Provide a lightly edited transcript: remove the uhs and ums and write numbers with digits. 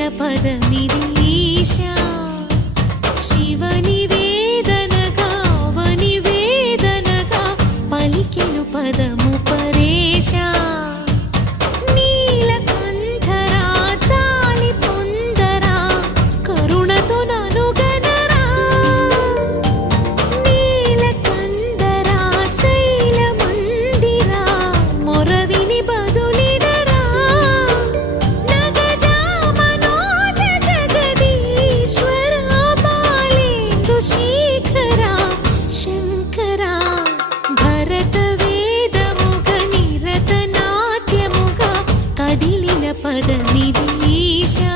కదిలిన పదమిది ఈశా శివని వేదనగా అవని వేదనగా పలికెను పదము పరేశా నీలకంఠరా చాలి పొందరా కరుణతో ననుగనరా నీలకంఠరా శైలమందిరా మొరవిని బదులిడరా నగజా మనోజ జగదీశ్వరా బాలేందు శేఖరా శంకరా భరత వేదముగ నిరత నాట్యముగా కదిలిన పదమిది ఈశా